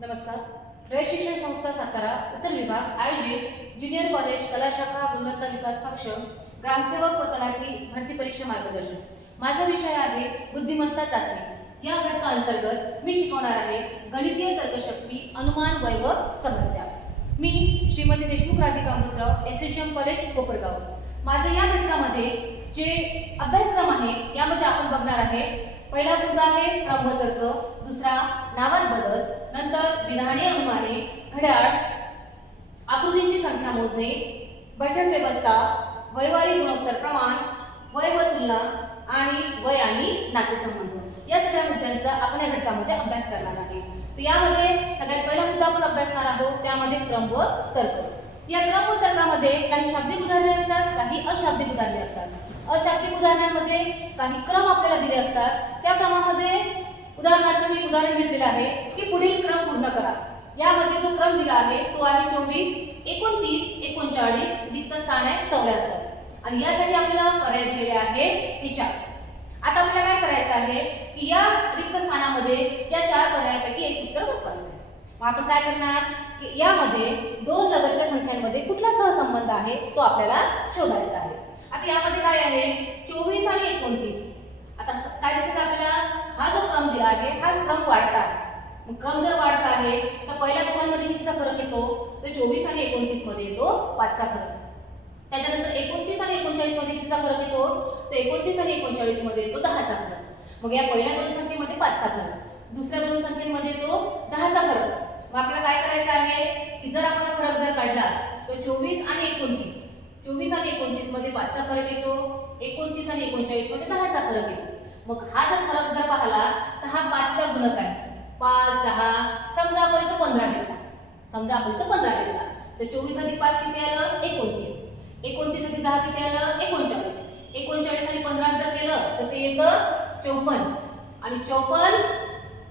नमस्कार. रयत शिक्षण संस्था सातारा उत्तर विभाग आयोजित ज्युनियर कॉलेज कला शाखा गुणवत्ता विकास कक्ष ग्रामसेवक व तलाठी भरती परीक्षा मार्गदर्शन. माझा विषय आहे बुद्धिमत्ता चाचणी. या घटकाअंतर्गत मी शिकवणार आहे गणितीय तर्कशक्ती, अनुमान, वय व समस्या. मी श्रीमती देशमुख राधिका अमृतराव, एसएचएम कॉलेज कोपरगाव. माझे या घटकामध्ये जे अभ्यासक्रम आहे यामध्ये आपण बघणार आहे पहिला मुद्दा आहे क्रम व तर्क, दुसरा नावात बदल, नंतर विधाने, अनुमाने, घड्याळ, आकृतींची संख्या मोजणे, बैठक व्यवस्था, वैवारी गुणोत्तर प्रमाण, वय व तुलना आणि वय आणि नातेसंबंध या सगळ्या मुद्द्यांचा आपण या घटकामध्ये अभ्यास करणार आहे. तर यामध्ये सगळ्यात पहिला मुद्दा आपण अभ्यासणार आहोत त्यामध्ये क्रम व तर्क. या क्रम व तर्कामध्ये काही शाब्दिक उदाहरणे असतात, काही अशाब्दिक उदाहरणे असतात. अशाब्दिक उदाहरणांमध्ये काही क्रम आपल्याला दिले असतात. त्या क्रमामध्ये उदाहरणार्थ मी उदाहरण घेतलेले आहे की पुढील क्रम पूर्ण करा. यामध्ये जो क्रम दिला आहे तो आहे 24, 29, 39, रिक्त स्थान आहे 74 आणि यासाठी आपल्याला पर्याय दिलेले आहे हे 4. आता आपल्याला काय करायचं आहे की या रिक्त स्थानामध्ये या 4 पर्यायापैकी एक उत्तर बसवायचं आहे. मग आपण काय करणार की यामध्ये दोन लगतच्या संख्यांमध्ये कुठला सहसंबंध आहे तो आपल्याला शोधायचा आहे. आता यामध्ये काय आहे 24 आणि 29. आता काय दिसत आपल्याला हा जो क्रम दिला आहे हा क्रम वाढता आहे. मग क्रम जर वाढता आहे तर पहिल्या दोघांमध्ये कितीचा फरक येतो तर 24 आणि 29 मध्ये येतो 5चा फरक. त्याच्यानंतर 29 आणि 39 मध्ये कितीचा फरक येतो तर 29 आणि 39 मध्ये येतो 10चा फरक. मग या पहिल्या दोन संख्येमध्ये 5चा फरक, दुसऱ्या दोन संख्येमध्ये येतो 10चा फरक. मग आपल्याला काय करायचं आहे की जर आपण फरक जर काढला तर 24 आणि 29 मध्ये 5चा फरक येतो, 29 आणि 39 मध्ये 10चा फरक येतो. मग हा जर फरक जर पाहिला तर हा 5चा गुणक आहे. 5, 10, समजा आपण इथं 15 घेतला, तर 24 अधिक 5 किती आलं 29, 29 अधिक 10 किती आलं 39, 39 आणि 15 जर केलं तर ते येतं 54 आणि 54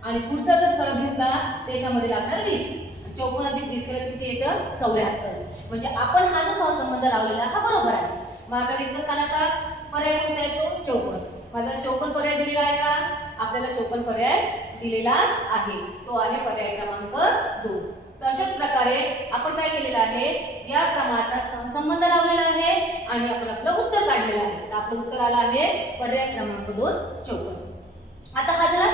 आणि पुढचा जर फरक घेतला त्याच्यामध्ये लागणार 20. 54 अधिक 20 केलं किती येतं 74. म्हणजे आपण हा जो सहसंबंध लावलेला हा बरोबर आहे. मग आपल्याला रिक्त स्थानाचा पर्याय कोणता येतो 54. मला 54 पर्याय दिलेला आहे का आपल्याला 54 पर्याय दिलेला आहे, तो आहे पर्याय क्रमांक 2. तर अशाच प्रकारे आपण काय केलेलं आहे या क्रमाचा सहसंबंध लावलेला आहे आणि आपण आपलं उत्तर काढलेलं आहे. तर आपलं उत्तर आलं आहे पर्याय क्रमांक 2 54. आता हा झाला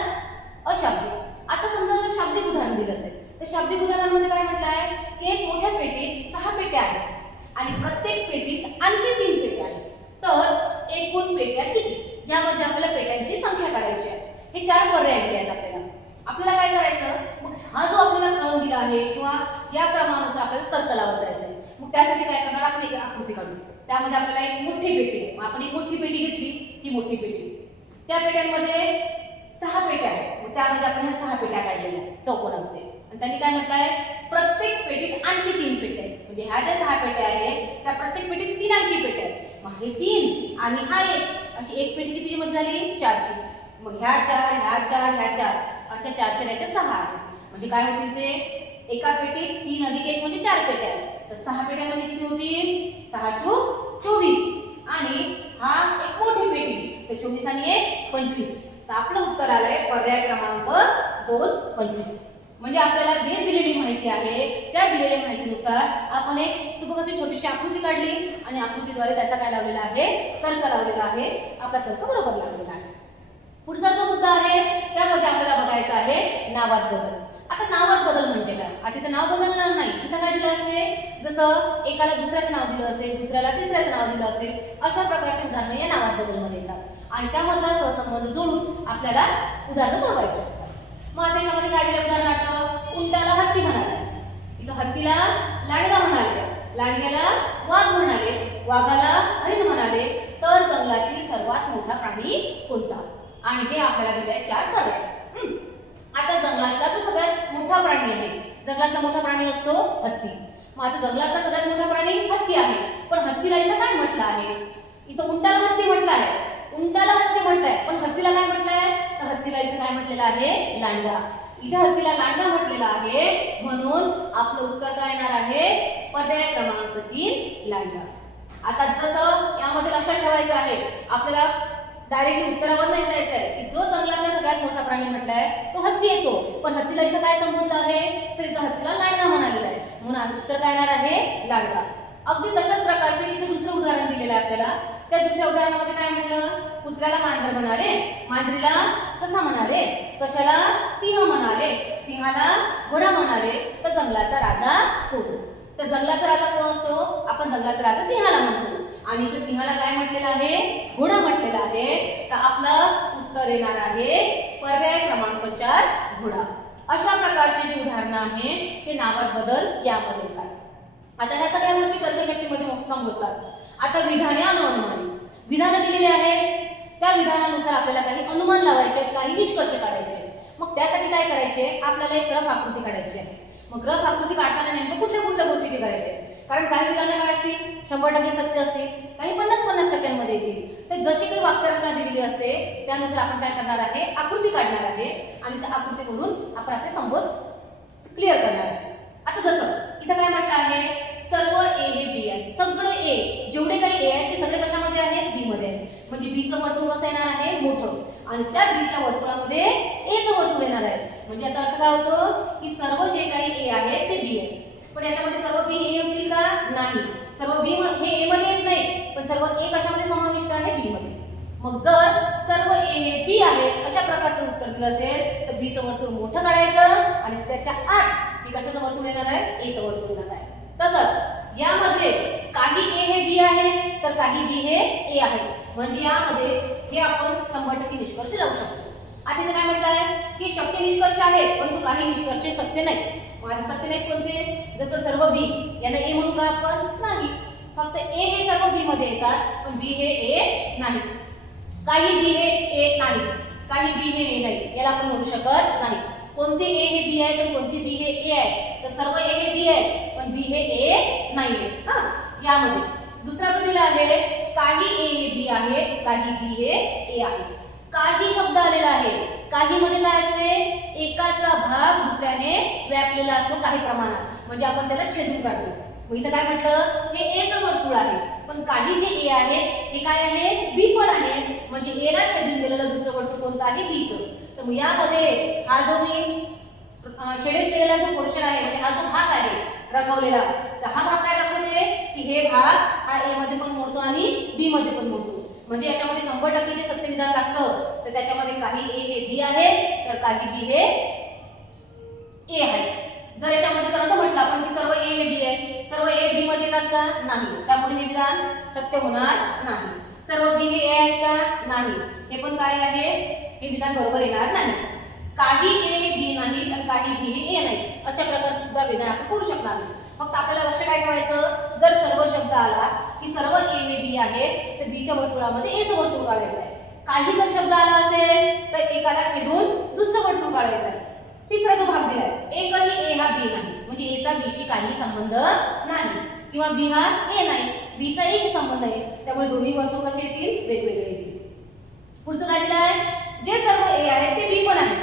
अशाब्दिक. आता समजा जर शाब्दिक उदाहरण दिलं असेल तर शाब्दिक उदाहरणामध्ये काय म्हटलं आहे की एक मोठ्या पेटीत 6 पेट्या आहेत आणि प्रत्येक पेटीत आणखी 3 पेट्या आहेत. तर एकूण पेट्या किती यामध्ये आपल्याला पेट्यांची संख्या काढायची आहे. हे 4 पर्याय दिले आहेत आपल्याला काय करायचं मग हा जो आपल्याला क्रम दिला आहे किंवा या क्रमानुसार आपल्याला तर्क लावत जायचं आहे. मग त्यासाठी काय करणार आपण एक आकृती काढू. त्यामध्ये आपल्याला एक मोठी पेटी आहे. मग आपण एक मोठी पेटी घेतली, ही मोठी पेटी, त्या पेट्यांमध्ये 6 पेट्या आहेत. मग त्यामध्ये आपण ह्या 6 पेट्या काढलेल्या आहेत चौकोनामध्ये आणि त्यांनी काय म्हटलं आहे प्रत्येक पेटीत आणखी 3 पेट्या आहेत. म्हणजे ह्या ज्या 6 पेट्या आहेत त्या प्रत्येक पेटीत 3 आणखी पेट्या आहेत. मग हे 3 आणि हा 1 अशी एक पेटी कितीची मध्ये झाली 4ची. मग ह्या 4, ह्या 4, ह्या 4 अशा 4 याच्या 6 आहेत. म्हणजे काय होतील ते एका पेटीत 3 अधिक 1 म्हणजे 4 पेट्या आहेत. तर 6 पेट्यांमध्ये किती होतील 6 चूक 24 आणि हा एक मोठी पेटी तर 24 आणि 1 25. तर आपलं उत्तर आलंय पर्याय क्रमांक 2 25. म्हणजे आपल्याला जे दिलेली माहिती आहे त्या दिलेल्या माहितीनुसार आपण एक सुबक अशी छोटीशी आकृती काढली आणि आकृतीद्वारे त्याचा काय लावलेला आहे तर्क लावलेला आहे. आपला तर्क बरोबर लागलेला आहे. पुढचा जो मुद्दा आहे त्यामध्ये आपल्याला बघायचा आहे नावात बदल. आता नावात बदल म्हणजे काय, आता इथं नाव बदलणार नाही. इथं काय दिलं असते जसं एकाला दुसऱ्याचं नाव दिलं असेल, दुसऱ्याला तिसऱ्याचं नाव दिलं असेल, अशा प्रकारची उदाहरणं या नावात बदलमध्ये येतात आणि त्यामधला सहसंबंध जोडून आपल्याला उदाहरणं सोडवायची असतात. मग आता याच्यामध्ये काय दिलं उदाहरणार्थ उंटाला हत्ती म्हणाले, इथं हत्तीला लांडगा म्हणाले, लांडग्याला वाघ म्हणाले, वाघाला हरिण म्हणाले. तर जंगलातील सर्वात मोठा प्राणी कोणता आणि हे आपल्याला दिले 4 पर्याय. आता जंगलातला जो सगळ्यात मोठा प्राणी आहे, जंगलातला मोठा प्राणी असतो हत्ती. मग आता जंगलातला सगळ्यात मोठा प्राणी हत्ती आहे, पण हत्तीला इथं काय म्हटलं आहे इथं उंटाला हत्ती म्हटलं आहे, उंटाला हत्ती म्हटलंय पण हत्तीला काय म्हटलंय तर हत्तीला इथे काय म्हटलेलं आहे लांडगा. इथे हत्तीला लांडगा म्हटलेला आहे म्हणून आपलं उत्तर काय येणार आहे पर्याय क्रमांक 3 लांडगा. आता जसं यामध्ये लक्षात ठेवायचं आहे आपल्याला डायरेक्टली उत्तरावर नाही जायचं आहे की जो जंगलातला सगळ्यात मोठा प्राणी म्हटलाय तो हत्ती येतो, पण हत्तीला इथं काय संबंध आहे हत्तीला लांडगा म्हणालेला आहे, म्हणून उत्तर काय येणार आहे लांडगा. अगदी तशाच प्रकारचे इथे दुसरं उदाहरण दिलेलं आहे आपल्याला. त्या दुसऱ्या उदाहरणामध्ये काय म्हटलं, कुत्र्याला मांजर म्हणाले, मांजरीला ससा म्हणाले, सशाला सिंह म्हणाले, सिंहाला घोडा म्हणाले, तर जंगलाचा राजा कोण? तर जंगलाचा राजा कोण असतो? आपण जंगलाचा राजा सिंहाला म्हणतो. आणि इथे सिंहाला काय म्हटलेलं आहे? घोडा म्हटलेला आहे. तर आपलं उत्तर येणार आहे पर्याय क्रमांक 4 घोडा. अशा प्रकारची जी उदाहरणं आहेत ते नावात बदल यामध्ये येतात. आता ह्या सगळ्या गोष्टी तर्कशक्तीमध्ये संबोधतात. आता विधाने आणि अनुमाने. विधानं दिलेली आहेत, त्या विधानानुसार आपल्याला काही अनुमान लावायचे आहेत, काही निष्कर्ष काढायचे आहेत. मग त्यासाठी काय करायचे? आपल्याला एक ग्रह आकृती काढायची आहे. मग ग्रह आकृती काढताना नेमकं कुठल्या कुठल्या गोष्टी करायच्या आहेत? कारण काही विधानं काय असतील 100% सत्य असतील, काही 50-50% येतील. तर जशी काही वाक्यरचना दिलेली असते त्यानुसार आपण काय करणार आहे? आकृती काढणार आहे आणि त्या आकृतीवरून आपण आपले संबोध क्लिअर करणार आहे. आता जसं इथं काय म्हटलं आहे, सर्व ए हे बी आहे. सगळे ए, जेवढे काही ए आहेत ते सगळे कशामध्ये आहेत? बी मध्ये आहे. म्हणजे बी चं वर्तुळ कसं येणार आहे? मोठं. आणि त्या बी च्या वर्तुळामध्ये ए चं वर्तुळ येणार आहे. म्हणजे याचा अर्थ काय होतो की सर्व जे काही ए आहेत ते बी आहे. पण याच्यामध्ये सर्व बी ए होतील का? नाही. सर्व बी हे ए मध्ये येत नाही, पण सर्व ए कशामध्ये समाविष्ट आहे? बी मध्ये. मग जर सर्व ए हे बी आहेत अशा प्रकारचं उत्तर दिलं असेल तर बी चं वर्तुळ मोठं काढायचं आणि त्याच्या आत बी कशाचं वर्तुळ येणार आहे? ए चं वर्तुळ येणार आहे. तसंच यामध्ये काही ए हे बी आहे तर काही बी हे ए आहे. म्हणजे यामध्ये हे आपण 100% निष्कर्ष लावू शकतो. आता इथे काय म्हटलं आहे की शक्य निष्कर्ष आहे, परंतु काही निष्कर्ष सत्य नाही. माझे सत्य नाही कोणते? जसं सर्व बी याला ए म्हणू का आपण? नाही. फक्त ए हे सर्व बी मध्ये येतात, पण बी हे ए नाही. काही बी हे ए नाही, काही बी हे ए नाही, याला आपण म्हणू शकत नाही. कोणते ए हे बी आहे तर कोणती बी हे ए आहे? तर सर्व ए हे बी आहे, पण बी हे ए नाही आहे. हा, यामध्ये दुसरा जो दिला आहे, काही ए हे बी आहे, काही बी हे ए आहे. काही शब्द आलेला आहे. काही मध्ये काय असते? एकाचा भाग दुसऱ्याने व्यापलेला असतो काही प्रमाणात, म्हणजे आपण त्याला छेदून काढतो. मग इथं काय म्हटलं? हे ए चं वर्तुळ आहे, पण काही जे ए आहेत हे काय आहे? बी पण आहे. म्हणजे ए ला छेदून गेलेलं दुसरं वर्तुळ कोणतं आहे? बी चं. तर मग यामध्ये हा जो मी शेडेड केलेला जो पोर्शन आहे, म्हणजे हा जो भाग आहे रंगवलेला, तर हा भाग काय दाखवते की हे भाग हा ए मध्ये पण मोडतो आणि बी मध्ये पण मोडतो. म्हणजे याच्यामध्ये 100% जे सत्य विधान लागतं तर त्याच्यामध्ये काही ए हे बी आहे तर काही बी हे ए आहे. जर याच्यामध्ये जर असं म्हटलं आपण की सर्व ए हे बी आहे, सर्व ए बी मध्ये येतात का? नाही. त्यामुळे हे विधान सत्य होणार नाही. सर्व बी हे ए आहेत का? नाही. हे पण काय आहे? हे विधान बरोबर येणार नाही. काही ए हे बी नाही आणि काही बी हे ए नाही अशा प्रकारे सुद्धा विधान आपण करू शकणार नाही. फक्त आपल्याला लक्ष काय ठेवायचं? जर सर्व शब्द आला की सर्व ए हे बी आहे तर बी च्या वर्तुळामध्ये ए चं वर्तुळ काढायचं आहे. काही जर शब्द आला असेल तर एकाला छेदून दुसरं वर्तुळ काढायचं आहे. तिसरा जो भाग दिलाय, एकही ए हा बी नाही, म्हणजे ए चा बी शी काही संबंध नाही, किंवा बी हा ए नाही, बी चा ए शी संबंध आहे. त्यामुळे दोन्ही वर्तुळ कसे येतील? वेगवेगळे येतील. पुढचं काय दिलंय? जे सर्व ए आहे ते बी पण आहे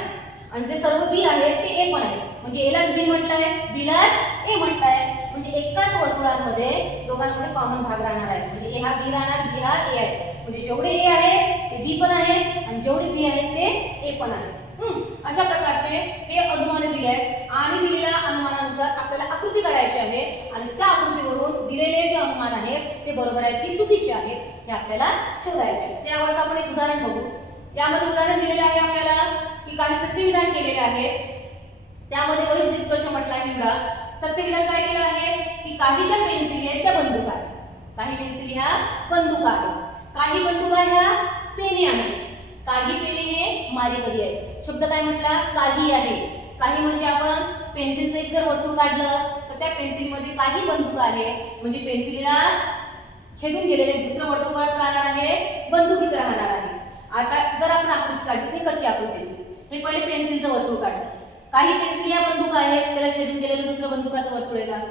आणि जे सर्व बी आहेत ते ए पण आहे. म्हणजे ए लाच बी म्हटलंय, बी लाच ए म्हटलंय. म्हणजे एकाच वर्तुळामध्ये दोघांमध्ये कॉमन भाग राहणार आहे. म्हणजे ए हा बी राहणार, बी हा ए आहे. म्हणजे जेवढे ए आहे ते बी पण आहे आणि जेवढे बी आहेत ते ए पण आहे. अशा प्रकारचे हे अनुमान दिले आहेत आणि दिलेल्या अनुमानानुसार आपल्याला आकृती काढायची आहे आणि त्या आकृतीवरून दिलेले जे अनुमान आहेत ते बरोबर आहेत की चुकीचे आहेत हे आपल्याला शोधायचे आहे. त्यावरच आपण एक उदाहरण बघू. यामध्ये उदाहरण दिलेले आहे आपल्याला की काही सत्यविधान केलेले आहे. त्यामध्ये बरेच निष्कर्ष म्हटला आहे निवडा. सत्यविधान काय केलं आहे की काही ज्या पेन्सिली आहेत त्या बंदूक आहेत. काही पेन्सिली ह्या बंदूक आहेत. काही बंदुका ह्या पेने आहेत. काही पेने हे मारेकरी आहेत. शब्द काय म्हटला? काही आहे. काही म्हणजे आपण पेन्सिलचं एक जर वर्तुळ काढलं तर त्या पेन्सिलमध्ये काही बंदूक आहे, म्हणजे पेन्सिलीला छेदून गेलेले दुसरं वर्तुळ कोणाचं राहणार आहे? बंदुकीचं राहणार आहे. आता जर आपण आकृती काढली, हे कच्ची आकृती, हे पहिले पेन्सिलचं वर्तुळ काढलं. काही पेन्सिल ह्या बंदूक आहेत, त्याला छेदून गेलेलं दुसरं बंदुकाचं वर्तुळ आहे.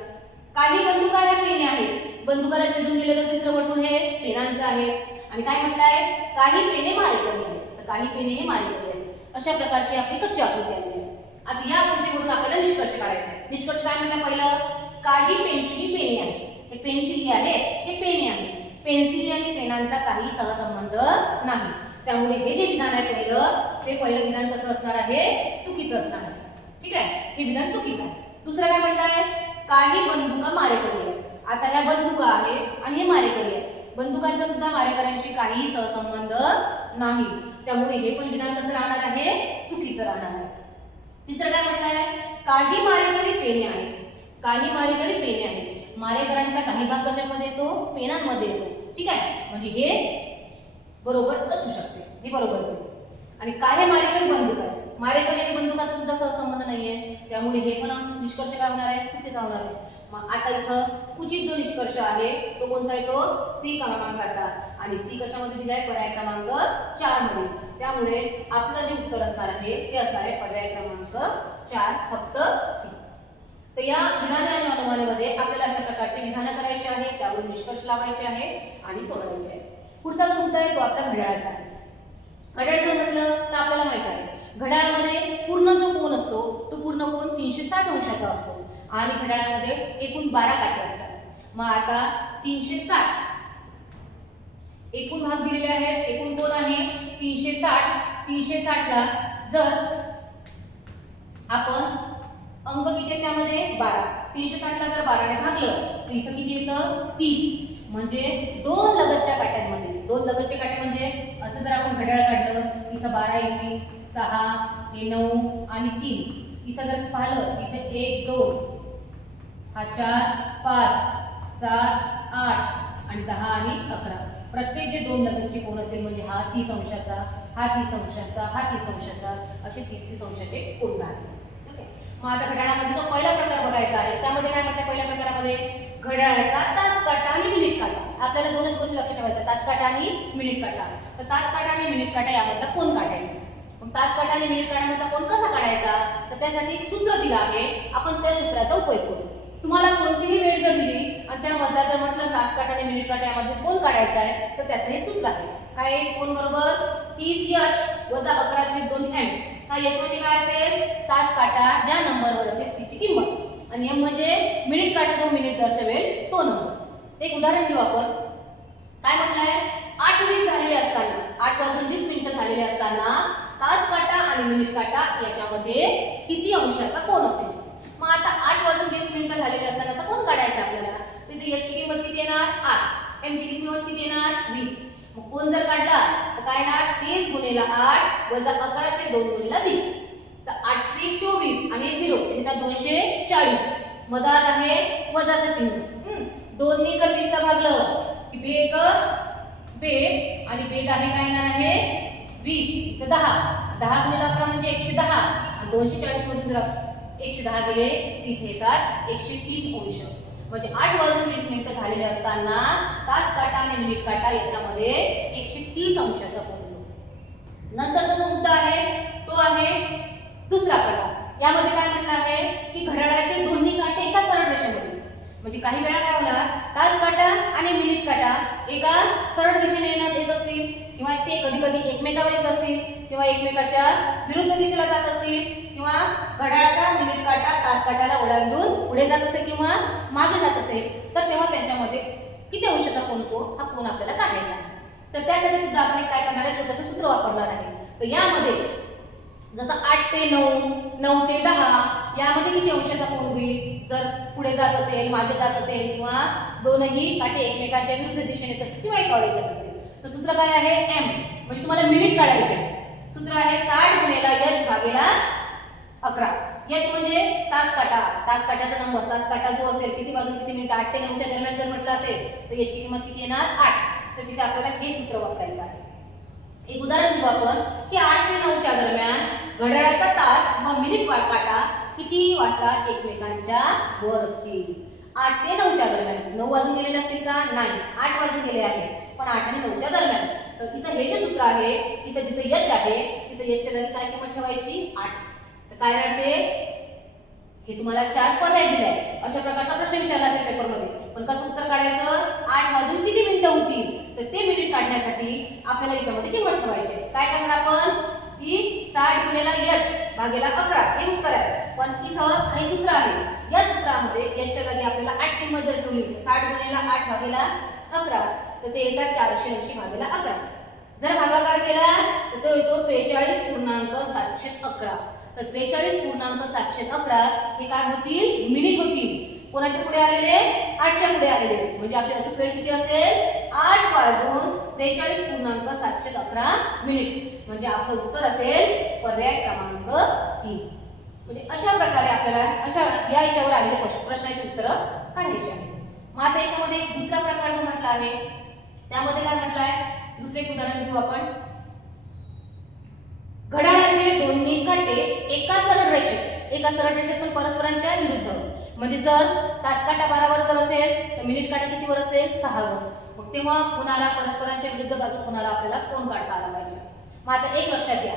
काही बंदुका ह्या पेने आहेत, बंदुकाला छेदून गेलेलं तिसरं वर्तुळ हे पेनांचं आहे. आणि काय म्हटलंय? काही पेने मारेकरी आहेत, तर काही पेने हे मारेकरी आहेत. अशा प्रकारची आपली कच्ची आकृती आली आहे. आता या आकृतीवरून आपल्याला निष्कर्ष काढायचे आहे. निष्कर्ष काय म्हटलं? पहिलं, काही पेन्सिली पेने आहेत. हे पेन्सिली आहेत, हे पेने आहेत. पेन्सिली आणि पेनांचा काही सहसंबंध नाही. त्यामुळे हे जे विधान आहे पहिलं, ते पहिलं विधान कसं असणार आहे? चुकीचं असणार आहे. ठीक आहे, हे विधान चुकीचं आहे. दुसरं काय म्हटलंय, काही बंदुका मारेकरी आहेत. आता ह्या बंदुका आहे आणि हे मारेकरी आहे. बंदुकांचा सुद्धा मारेकऱ्यांशी काही सहसंबंध नाही, त्यामुळे हे पण विधान कसं राहणार आहे, चुकीचं राहणार आहे. तिसरं काय म्हटलंय, काही मारेकरी पेने आहेत. काही मारेकरी पेने आहेत. मारेकऱ्यांचा काही भाग कशामध्ये येतो, पेनांमध्ये येतो. ठीक आहे, म्हणजे हे बरोबर असू शकते, हे बरोबरच आहे. आणि काही मारेकरी बंदूक आहे. मारेकरी आणि बंदुकाचा सुद्धा सहसंबंध नाहीये, त्यामुळे हे पण निष्कर्ष काय होणार आहे, चुकीचा होणार आहे. मग आता इथं उचित जो निष्कर्ष आहे तो कोणता आहे, तो सी क्रमांकाचा. आणि सी कशामध्ये दिलाय, पर्याय क्रमांक 4 मध्ये. त्यामुळे आपलं जे उत्तर असणार आहे ते असणार आहे पर्याय क्रमांक 4, फक्त सी. तर या विधान आणि अनुमानामध्ये आपल्याला अशा प्रकारचे विधानं करायचे आहे, त्यावरून निष्कर्ष लावायचे आहे आणि सोडवायचे आहे. पुढचा जो मुद्दा आहे तो आपला घड्याळाचा आहे. घड्याळ जर म्हटलं तर आपल्याला माहित आहे, घड्याळामध्ये पूर्ण जो कोन असतो तो पूर्ण कोन 360 अंशाचा असतो आणि घड्याळामध्ये एकूण 12 काटे असतात. मग आता 360 एकूण भाग दिलेले आहेत, एकूण कोन आहे 360. 360 ला जर आपण अंक किती आहे त्यामध्ये 12, 360 ला जर 12 ने भागलं तर इथं किती येतं, 30. म्हणजे दोन लगतच्या काट्यांमध्ये, दोन लगतचे काटे म्हणजे असं जर आपण घड्याळ काढलं, इथं 12 येते, 6 हे 9 आणि 3. इथं जर पाहिलं इथे 1 2 हा 4 5 7 8 आणि 10 आणि 11. प्रत्येक जे दोन लगतचे कोन असेल म्हणजे हा 30 अंशाचा, हा 30 अंशाचा, हा 30 अंशाचा, असे 30 अंशाचे कोन राहतात. ओके, मग आता घड्याळामध्ये जो पहिला प्रकार बघायचा आहे त्यामध्ये काय म्हटलं, पहिल्या प्रकारामध्ये घड्याळाचा तास काटा आणि मिनिट काटा. आपल्याला दोनच गोष्टी लक्षात ठेवायच्या, तास काटा आणि मिनिट काटा. तर तास काटा आणि मिनिट काटा यामधला कोन काढायचा. मग तास काटा आणि मिनिट काटामधला कोन कसा काढायचा, तर त्यासाठी एक सूत्र दिलं आहे, आपण त्या सूत्राचा उपयोग करू. तुम्हाला कोणतीही वेळ जर दिली आणि त्यामध्ये जर म्हटलं तास काटा आणि मिनिट काटा यामध्ये कोन काढायचा आहे, तर त्याचं हे सूत्र आहे. काय, कोन बरोबर 30h वजा 11/2m. हा h म्हणजे काय असेल, तास काटा ज्या नंबरवर असेल तिची किंमत, आणि m म्हणजे मिनिट काटा जो मिनिट दर्शवेल तो नंबर. एक उदाहरण घेऊ आपण. काय म्हटलंय, 8:20 झालेले असताना, 8:20 झालेले असताना तास काटा आणि मिनिट काटा याच्यामध्ये किती अंशाचा कोन असेल. मग आता 8:20 झालेले असतानाचा कोन काढायचा आपल्याला. तिथे h ची किंमत किती येणार, 8. m ची किंमत किती येणार, 20. मग कोन जर काढला तर काय येणार, 30 गुणिले 8 वजा 11/2 गुणिले 20. तर 8 × 24 आणि 0 हे तर 240. मधात आहे वजाचं चिन्ह. 2 ने जर 20 ला भागलं की बेक बेक आणि बेक आहे काय येणार आहे 20. तर 10 गुणिले 11 म्हणजे 110 आणि 240 मधून जर 110 गेले तिथे येतात 130 अंश. म्हणजे 8:20 झालेले असताना तास काटा आणि मिनिट काटा याच्यामध्ये 130 अंशाचा कोन होतो. नंतरचा जो मुद्दा आहे तो आहे दुसरा प्रकार. यामध्ये काय म्हटलं आहे की घड्याळाचे दोन्ही काटे एका सरळ रेषेमध्ये, म्हणजे काही वेळा काय होणार, तास काटा आणि मिनिट काटा एका सरळ दिशेने येत असतील, किंवा ते कधी कधी एकमेकावर येत असतील, किंवा एकमेकाच्या विरुद्ध दिशेला जात असतील, किंवा घड्याळाचा मिनिट काटा तास काटाला ओलांडून पुढे जात असेल किंवा मागे जात असेल, तर तेव्हा त्यांच्यामध्ये किती अंशाचा कोन होतो हा कोन आपल्याला काढायचा आहे. तर त्यासाठी सुद्धा आपण काय करणार आहे, छोटंसं सूत्र वापरणार आहे. तर यामध्ये जसं 8 ते 9, 9 ते 10 यामध्ये किती अंशाचा कोन होईल, जर पुढे जात असेल मागे जात असेल किंवा दोनही काटे एकमेकांच्या विरुद्ध दिशेने येत असेल किंवा एकावर येत असेल. तर सूत्र काय आहे, m. म्हणजे तुम्हाला मिनिट काढायचे. सूत्र आहे 60 गुणिले h भागिले 11. h म्हणजे तास काटा, तास काट्याचा नंबर, तास काटा जो असेल किती वाजून किती मिनिट 8 ते 9 च्या दरम्यान जर म्हटलं असेल तर याची किंमत किती येणार 8. तर तिथे आपल्याला हे सूत्र वापरायचं आहे. एक उदाहरण घेऊ आपण की 8 ते 9 च्या दरम्यान घड्याळाचा तास व मिनिट काटा किती वाजता एकमेकांच्या वर असतील. 8 ते 9 च्या दरम्यान. 9 वाजून गेलेले असतील का, नाही, 8 वाजून गेले आहे, पण 8 आणि 9 च्या दरम्यान. तर इथं हे जे सूत्र आहे, इथं जिथे h आहे तिथे h च्या जागी काय किंमत ठेवायची 8. तर काय राहते, हे तुम्हाला 4 पर्याय दिले आहे. अशा प्रकारचा प्रश्न विचारला असेल पेपरमध्ये, पण कसं उत्तर काढायचं, 8 वाजून किती मिनिटं होतील, तर ते मिनिट काढण्यासाठी आपल्याला याच्यामध्ये किंमत ठेवायची. काय करणार आपण की 60 गुणिले h भागिले 11 हे उत्तर आहे. पण इथं काही सूत्र आहे, या सूत्रामध्ये h च्या जागी आपल्याला 8 किंमत जर ठेवली, 60 गुणिले 8 भागिले 11 तर ते येतात 480 भागिले 11. जर भागाकार केला तर तो येतो 43.711. तर 43.711 हे काय होतील मिनिट होतील. कोणाच्या पुढे आलेले 8च्या पुढे आलेले म्हणजे आपली अचूक वेळ किती असेल 8 वाजून 43.711 मिनिट म्हणजे आपलं उत्तर असेल पर्याय क्रमांक 3. म्हणजे अशा प्रकारे आपल्याला अशा या याच्यावर आलेले प्रश्नाची उत्तरं काढायची आहेत. मग आता याच्यामध्ये एक दुसरा प्रकार जो म्हटला आहे त्यामध्ये काय म्हटलं आहे दुसरे एक उदाहरण घेऊ आपण. घड्याळाचे दोन्ही काटे एका सरळ रेषेत पण परस्परांच्या विरुद्ध म्हणजे जर तासकाटा 12 वर जर असेल तर मिनिट काटा किती वर असेल 6 वर. मग तेव्हा होणारा परस्परांच्या विरुद्ध बाजूस होणारा आपल्याला कोण काढता आला पाहिजे. मग आता एक लक्षात घ्या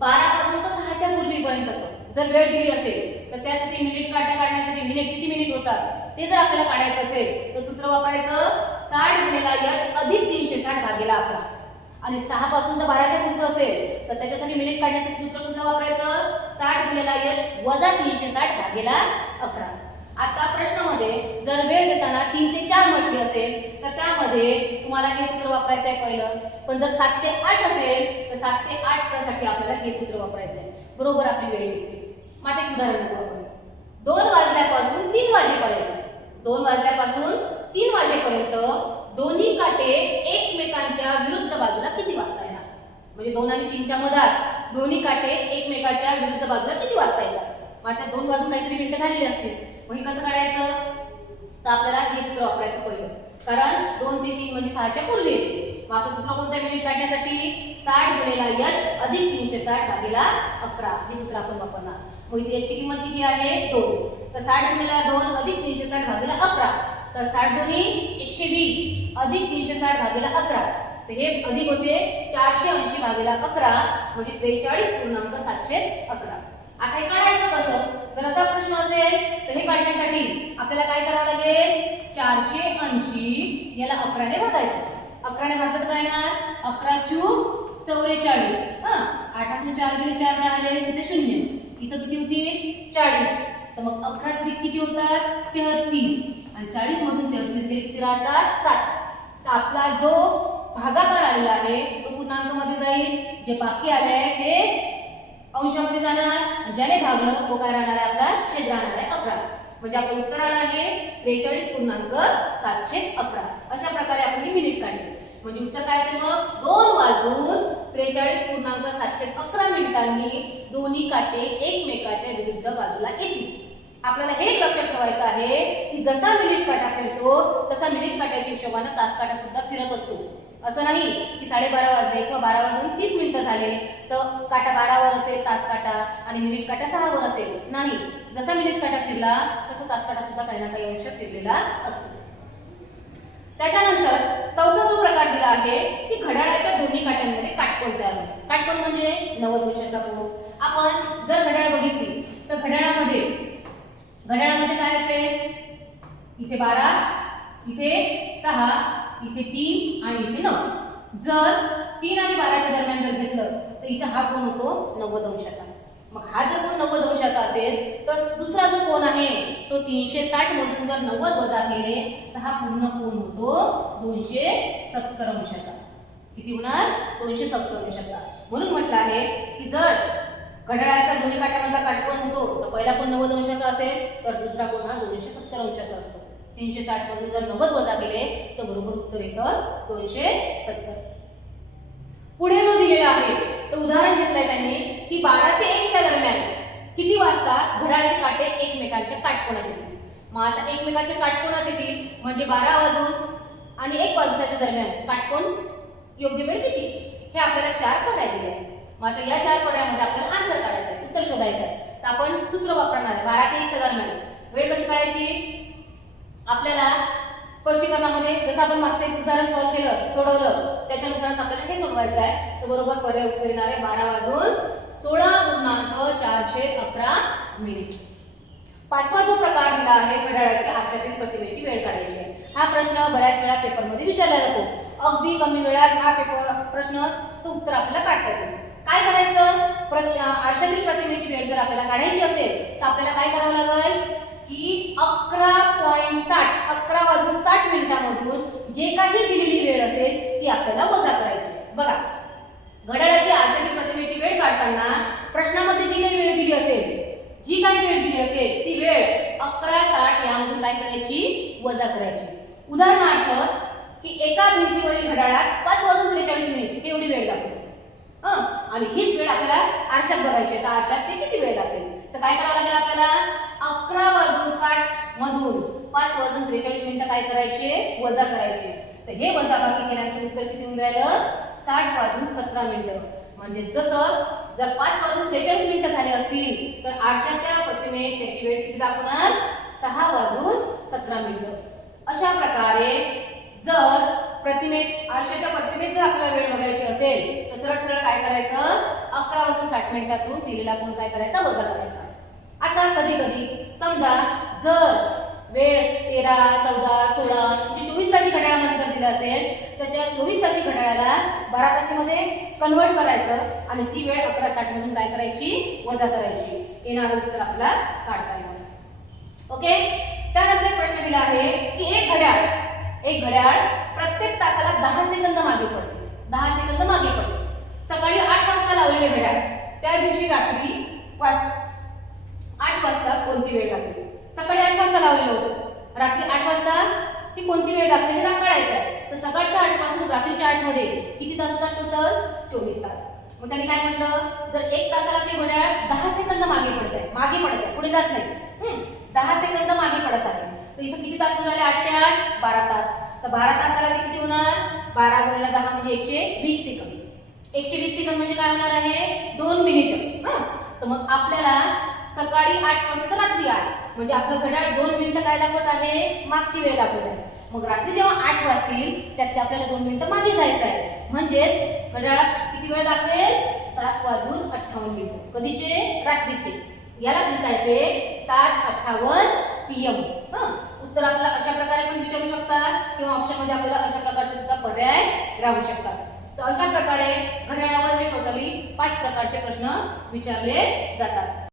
12 पासून तर 6च्या पूर्वीपर्यंतचं जर वेळ दिली असेल तर त्यासाठी मिनिट काटा काढण्यासाठी किती मिनिट होतात ते जर आपल्याला काढायचं असेल तर सूत्र वापरायचं 60 गुणिले h अधिक 360 भागिले 11. आणि 6 पासून तर 12च्या पुढचं असेल तर त्याच्यासाठी मिनिट काढण्यासाठी सूत्र कुठलं वापरायचं 60 गुणिले h वजा 360 भागिले 11. आता प्रश्नामध्ये जर वेळ देताना 3 ते 4 म्हटली असेल तर त्यामध्ये तुम्हाला हे सूत्र वापरायचं आहे पहिलं. पण जर 7 ते 8 असेल तर 7 ते 8 साठी आपल्याला हे सूत्र वापरायचं आहे. बरोबर आपली वेळ निघते. मग एक उदाहरण बघू आपण. 2 वाजल्यापासून 3 वाजेपर्यंत दोन्ही काटे एकमेकांच्या विरुद्ध बाजूला किती वाजता येणार. म्हणजे 2 आणि 3 च्या मधात दोन्ही काटे एकमेकांच्या विरुद्ध बाजूला किती वाजता येतात. मग त्या 2 वाजून काहीतरी मिनिटं झालेली असतील. मग हे कसं काढायचं तर आपल्याला हे सूत्र वापरायचं पहिलं कारण 2 ते 3 म्हणजे 6च्या पूर्वी येते. मग आपलं सूत्र कोणतं आहे मिनिट काढण्यासाठी 60 गुणिले h अधिक 360 भागिले 11 हे सूत्र आपण वापरणार. मग इथे याची किंमत किती आहे 2. तर 60 गुणिले 2 अधिक 360 भागिले 11 तर 60 दोन्ही 120 अधिक 360 भागिले 11 तर हे अधिक होते 480 भागिले 11 म्हणजे 43.711. आता हे काढायचं कसं जर असा प्रश्न असेल तर हे काढण्यासाठी आपल्याला काय करावं लागेल 480 याला 11 ने भागायचं. 11 ने भागलं तर काय ना 11 चूक 44. 8 4 गेले 4 राहिले इथे 0 इथं किती होती 40. तर मग 11 त्रिक किती होतात 33 आणि 40 मधून 33 गेले किती राहतात 7. तर आपला जो भागाकार आलेला आहे तो पूर्णांक मध्ये जाईल. जे बाकी आले आहे ते अंशामध्ये जाणार. ज्याने भागलं तो काय राहणार आहे आपला छेद राहणार आहे 11. म्हणजे आपलं उत्तर आलं आहे 43.711. अशा प्रकारे आपण ही मिनिट काढली. म्हणजे उत्तर काय असेल मग 2 वाजून 43.711 मिनिटांनी दोन्ही काटे एकमेकाच्या विरुद्ध बाजूला येतील. आपल्याला हे लक्षात ठेवायचं आहे की जसा मिनिट काटा फिरतो तसा मिनिट काट्याच्या हिशोबाने तास काटा सुद्धा फिरत असतो. असं नाही की 12:30 वाजले किंवा 12 वाजून 30 मिनिटं झाले तर काटा 12 वर असेल तास काटा आणि मिनिट काटा 6 वर असेल. नाही जसा मिनिट काटा फिरला तसा तास काटा सुद्धा काही ना काही अंश फिरलेला असतो. त्याच्यानंतर चौथा जो प्रकार दिला आहे की घड्याळाच्या दोन्ही काट्यांमध्ये काटकोन तयार होतो. काटकोन म्हणजे 90 अंशाचा कोन. आपण जर घड्याळ बघितली तर घड्याळामध्ये काय असेल इथे 12 इथे 6 इथे 3 आणि इथे 9. जर 3 आणि 12च्या दरम्यान जर घेतलं तर इथे हा कोन होतो 90 अंशाचा. मग हा जर कोन 90 अंशाचा असेल तर दुसरा जो कोन आहे तो 360 मधून जर 90 वजा केले तर हा पूर्ण कोन होतो 270 अंशाचा. किती होणार 270 अंशाचा. म्हणून म्हटलं आहे की जर घड्याळाच्या दोन्ही काट्यामधला काटकोन होतो तर पहिला कोन 90 अंशाचा असेल तर दुसरा कोन हा 270 अंशाचा असतो. 360 मधून जर 90 वजा केले तर बरोबर उत्तर येतं 270. पुढे जो दिलेला आहे तो उदाहरण घेतलंय त्यांनी की 12 ते 1 च्या दरम्यान किती वाजता घड्याळाचे काटे एकमेकांच्या काटकोनात येतील. मग आता एकमेकांच्या काटकोनात येतील म्हणजे 12 वाजून आणि 1 वाजताच्या दरम्यान काटकोन योग्य वेळ किती हे आपल्याला 4 पर्याय दिले आहेत. मग आता या 4 पर्यायामध्ये आपल्याला आन्सर काढायचं आहे उत्तर शोधायचं आहे. तर आपण सूत्र वापरणार आहे 12 ते 1 च्या दरम्यान. वेळ कशी काढायची आपल्याला स्पष्टीकरणामध्ये जसं आपण मागचं एक उदाहरण सोडवलं त्याच्यानुसारच आपल्याला हे सोडवायचं आहे. तर बरोबर पर्याय उत्तर येणार आहे 12 वाजून 16.411 मिनिट. पाचवा जो प्रकार दिला आहे घड्याळाच्या आरशातील प्रतिमेची वेळ काढायची आहे. हा प्रश्न बऱ्याच वेळा पेपरमध्ये विचारला जातो. अगदी कमी वेळात हा प्रश्नाचं उत्तर आपल्याला काढता येतो. काय करायचं आरशातील प्रतिमेची वेळ जर आपल्याला काढायची असेल तर आपल्याला काय करावं लागेल की 11 वाजून 60 मिनिटांमधून जे काही दिलेली वेळ असेल ती आपल्याला वजा करायची. बघा घड्याळाची आरशातील प्रतिमेची वेळ काढताना प्रश्नामध्ये जी काही वेळ दिली यामधून काय करायची वजा करायची. उदाहरणार्थ की एका भिंतीवरील घड्याळात 5:43 ही एवढी वेळ दाखवली आणि हीच वेळ आपल्याला आरशात बघायची. तर आरशात ते किती वेळ दाखवेल. तर काय करावं लागेल आपल्याला 11:60 मधून 5:43 काय करायचे वजा करायचे. तर हे वजाबाकी केल्यानंतर उत्तर किती होऊन राहिलं 60:17. म्हणजे जसं जर 5:43 झाले असतील तर आरशाच्या प्रतिमेत त्याची वेळ किती दाखवणार 6:17. अशा प्रकारे जर आरशाच्या प्रतिमेत जर आपल्याला वेळ बघायची असेल तर सरळ सरळ काय करायचं 11:60 दिलेला कोण काय करायचा वजा करायचा. आता कधी कधी समजा जर वेळ 13, 14, 16 म्हणजे 24 तासी घड्याळामध्ये जर दिलं असेल तर त्या 24 तासी घड्याळाला 12 तासामध्ये कन्वर्ट करायचं आणि ती वेळ 11:60 मधून काय करायची वजा करायची. येणारं उत्तर आपल्याला काढता येणार. ओके. त्यानंतर एक प्रश्न दिला आहे की एक घड्याळ प्रत्येक तासाला 10 सेकंद मागे पडते. 10 सेकंद मागे पडते. सकाळी 8 वाजता लावलेले घड्याळ त्या दिवशी रात्री 8 वाजता कोणती वेळ लागली. सकाळी 8 वाजता लावलेलं होतं, रात्री 8 वाजता ती कोणती वेळ लागली हे काढायचं आहे. तर सकाळच्या 8 पासून रात्रीच्या 8 मध्ये किती तास होतात टोटल 24 तास. मग त्यांनी काय म्हटलं जर 1 तासाला ते घड्याळ 10 सेकंद मागे पडत आहे पुढे जात नाही 10 सेकंद मागे पडत आहे तर इथं किती तास होणार 8 ते 8 12 तास. तर 12 तासाला ते किती होणार 12 × 10 म्हणजे 120 सेकंद. 120 सेकंद म्हणजे काय होणार आहे 2 मिनिट. तर मग आपल्याला सकाळी 8 पासून तर रात्री 8 म्हणजे आपलं घड्याळ 2 मिनिटं काय दाखवत आहे मागची वेळ दाखवत आहे. मग रात्री जेव्हा 8 वाजतील त्यातले आपल्याला 2 मिनिटं मागे जायचं आहे. म्हणजेच घड्याळात किती वेळ दाखवेल 7:58. कधीचे रात्रीचे. यालाच लिहिता येते 7:58 PM. उत्तर आपल्याला अशा प्रकारे पण विचारू शकतात किंवा ऑप्शन मध्ये आपल्याला अशा प्रकारचे सुद्धा पर्याय राहू शकतात. तर अशा प्रकारे घड्याळावर हे टोटली 5 प्रकारचे प्रश्न विचारले जातात.